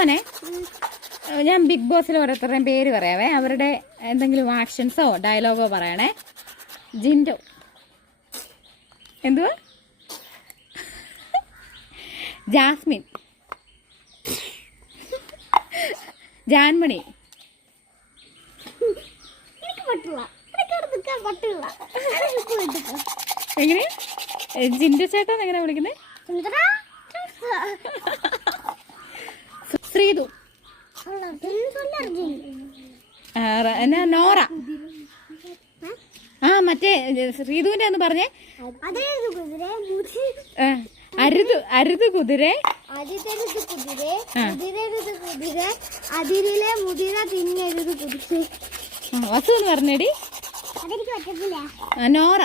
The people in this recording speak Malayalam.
വസുമോനെ, ഞാൻ ബിഗ് ബോസിൽ ഓരോരുത്തരുടെയും പേര് പറയാവേ. അവരുടെ എന്തെങ്കിലും ആക്ഷൻസോ ഡയലോഗോ പറയണേ. ജിൻഡോ, എന്തുവാ? ജാസ്മിൻ, ജാൻമണി, എങ്ങനെ ജിൻഡു ചേട്ടൻ എങ്ങനെ വിളിക്കുന്നത്? ശ്രീതു, എന്നാ നോറ. ആ മറ്റേ ശ്രീതുവിന്റെ ഒന്ന് പറഞ്ഞേ. അരുത് അരുത് കുതിര, വസു എന്ന് പറഞ്ഞേടി. നോറ,